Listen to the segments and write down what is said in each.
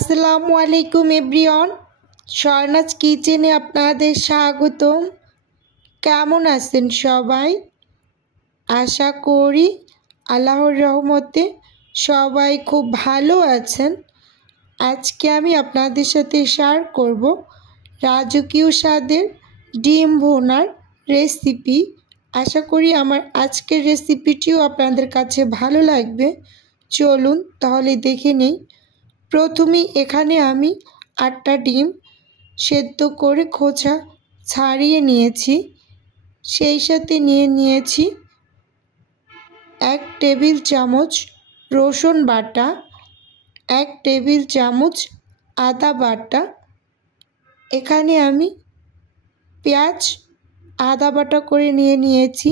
আসসালামু আলাইকুম এভরিওয়ান, স্বর্ণাজ কিচেনে আপনাদের স্বাগতম। কেমন আছেন সবাই? আশা করি আল্লাহর রহমতে সবাই খুব ভালো আছেন। আজকে আমি আপনাদের সাথে শেয়ার করব রাজকীয় স্বাদের ডিম ভুনার রেসিপি। আশা করি আমার আজকের রেসিপিটিও আপনাদের কাছে ভালো লাগবে। চলুন তাহলে দেখে নেই। প্রথমেই এখানে আমি 8টা ডিম সেদ্ধ করে খোসা ছাড়িয়ে নিয়েছি। সেই সাথে নিয়েছি 1 টেবিল চামচ রসুন বাটা, 1 টেবিল চামচ আদা বাটা। এখানে আমি পেঁয়াজ আদা বাটা করে নিয়েছি।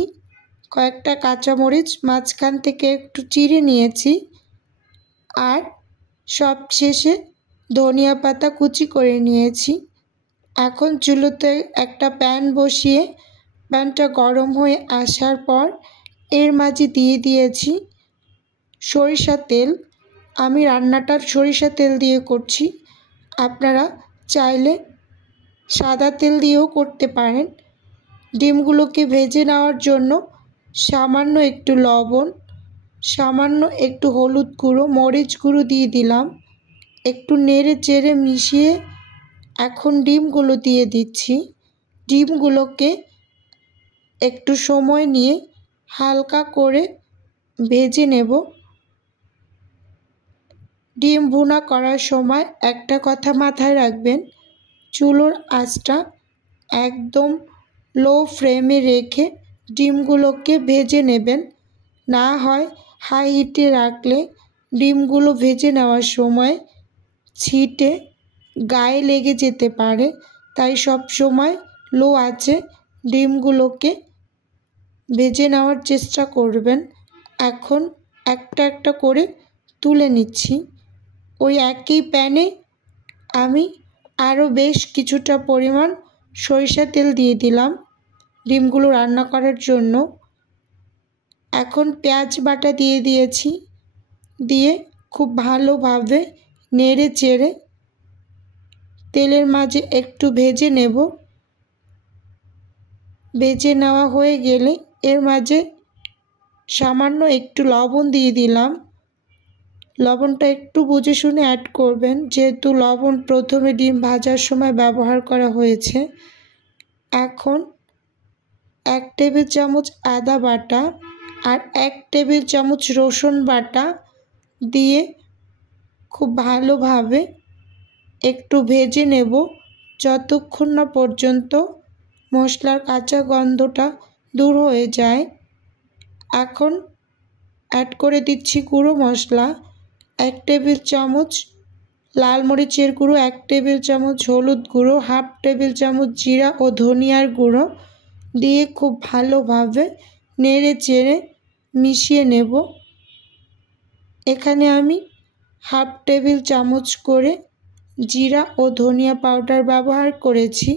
কয়েকটা কাঁচামরিচ মাঝখান থেকে একটু চিড়ে নিয়েছি। আর সবশেষে ধনিয়া পাতা কুচি করে নিয়েছি। এখন চুলোতে একটা প্যান বসিয়ে প্যানটা গরম হয়ে আসার পর এর মাঝে দিয়ে দিয়েছি সরিষা তেল। আমি রান্নাটা সরিষা তেল দিয়ে করছি, আপনারা চাইলে সাদা তেল দিয়েও করতে পারেন। ডিমগুলোকে ভেজে নেওয়ার জন্য সামান্য একটু লবণ, সামান্য একটু হলুদ গুঁড়ো, মরিচ গুঁড়ো দিয়ে দিলাম। একটু নেড়ে চেড়ে মিশিয়ে এখন ডিমগুলো দিয়ে দিচ্ছি। ডিমগুলোকে একটু সময় নিয়ে হালকা করে ভেজে নেব। ডিম ভুনা করার সময় একটা কথা মাথায় রাখবেন, চুলোর আঁচটা একদম লো ফ্লেমে রেখে ডিমগুলোকে ভেজে নেবেন। না হয় হাই হিটে রাখলে ডিমগুলো ভেজে নেওয়ার সময় ছিটে গায়ে লেগে যেতে পারে। তাই সব সময় লো আঁচে ডিমগুলোকে ভেজে নেওয়ার চেষ্টা করবেন। এখন একটা একটা করে তুলে নিচ্ছি। ওই একই প্যানে আমি আরও বেশ কিছুটা পরিমাণ সরিষা তেল দিয়ে দিলাম ডিমগুলো রান্না করার জন্য। এখন পেঁয়াজ বাটা দিয়ে দিয়েছি, দিয়ে খুব ভালোভাবে নেড়ে চেড়ে তেলের মাঝে একটু ভেজে নেব। ভেজে নেওয়া হয়ে গেলে এর মাঝে সামান্য একটু লবণ দিয়ে দিলাম। লবণটা একটু বুঝে শুনে অ্যাড করবেন, যেহেতু লবণ প্রথমে ডিম ভাজার সময় ব্যবহার করা হয়েছে। এখন 1 টেবিল চামচ আদা বাটা আর 1 টেবিল চামচ রসুন বাটা দিয়ে খুব ভালোভাবে একটু ভেজে নেব যতক্ষণ না পর্যন্ত মশলার কাঁচা গন্ধটা দূর হয়ে যায়। এখন অ্যাড করে দিচ্ছি গুঁড়ো মশলা, 1 টেবিল চামচ লাল মরিচের গুঁড়ো, 1 টেবিল চামচ হলুদ গুঁড়ো, হাফ টেবিল চামচ জিরা ও ধনিয়ার গুঁড়ো দিয়ে খুব ভালোভাবে নেড়ে চেড়ে মিশিয়ে নেব। এখানে আমি হাফ টেবিল চামচ করে জিরা ও ধনিয়া পাউডার ব্যবহার করেছি।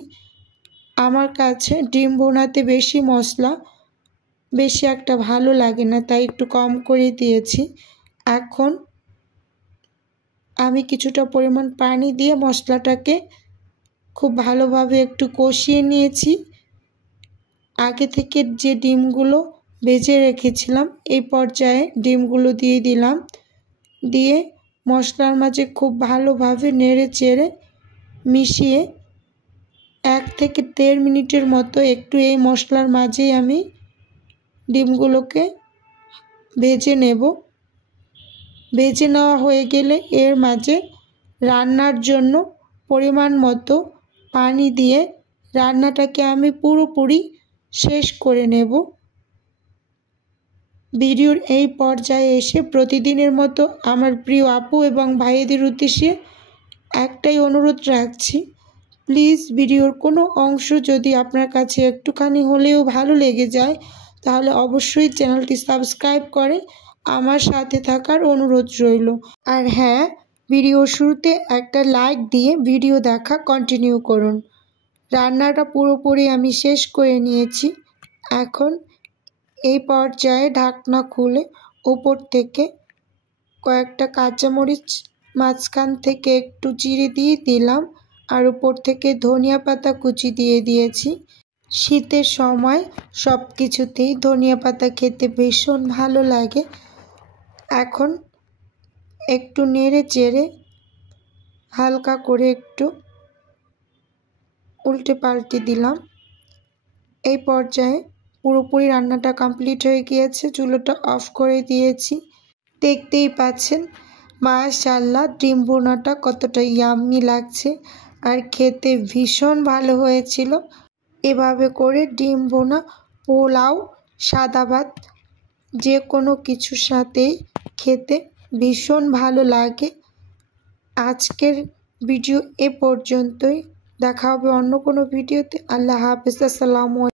আমার কাছে ডিম ভুনাতে বেশি মশলা বেশি একটা ভালো লাগে না, তাই একটু কম করে দিয়েছি। এখন আমি কিছুটা পরিমাণ পানি দিয়ে মশলাটাকে খুব ভালোভাবে একটু কষিয়ে নিয়েছি। আগে থেকে যে ডিমগুলো ভেজে রেখেছিলাম এই পর্যায়ে ডিমগুলো দিয়ে দিলাম। দিয়ে মশলার মাঝে খুব ভালোভাবে নেড়ে চেড়ে মিশিয়ে 1 থেকে 1.5 মিনিটের মতো একটু এই মশলার মাঝেই আমি ডিমগুলোকে ভেজে নেব। ভেজে নেওয়া হয়ে গেলে এর মাঝে রান্নার জন্য পরিমাণ মতো পানি দিয়ে রান্নাটাকে আমি পুরোপুরি শেষ করে নেব। ভিডিওর এই পর্যায়ে এসে প্রতিদিনের মতো আমার প্রিয় আপু এবং ভাইদের উদ্দেশ্যে একটাই অনুরোধ রাখছি, প্লিজ ভিডিওর কোনো অংশ যদি আপনার কাছে একটুখানি হলেও ভালো লেগে যায় তাহলে অবশ্যই চ্যানেলটি সাবস্ক্রাইব করে আমার সাথে থাকার অনুরোধ রইল। আর হ্যাঁ, ভিডিও শুরুতে একটা লাইক দিয়ে ভিডিও দেখা কন্টিনিউ করুন। রান্নাটা পুরোপুরি আমি শেষ করে নিয়েছি। এখন এই পর্যায়ে ঢাকনা খুলে উপর থেকে কয়েকটা কাঁচামরিচ মাঝখান থেকে একটু চিড়ে দিয়ে দিলাম আর উপর থেকে ধনিয়া পাতা কুচি দিয়ে দিয়েছি। শীতের সময় সব কিছুতেই ধনিয়া পাতা খেতে ভীষণ ভালো লাগে। এখন একটু নেড়ে চেড়ে হালকা করে একটু উল্টে পাল্টে দিলাম। এই পর্যায়ে পুরোপুরি রান্নাটা কমপ্লিট হয়ে গিয়েছে, চুলোটা অফ করে দিয়েছি। দেখতেই পাচ্ছেন মাশাআল্লাহ ডিম ভুনাটা কতটা ইয়াম্মি লাগছে আর খেতে ভীষণ ভালো হয়েছিল। এভাবে করে ডিম ভুনা, পোলাও, সাদা ভাত যে কোনো কিছুর সাথেই খেতে ভীষণ ভালো লাগে। আজকের ভিডিও এ পর্যন্তই, দেখা হবে অন্য কোনো ভিডিওতে। আল্লাহ হাফেজ, আসসালামু আলাইকুম।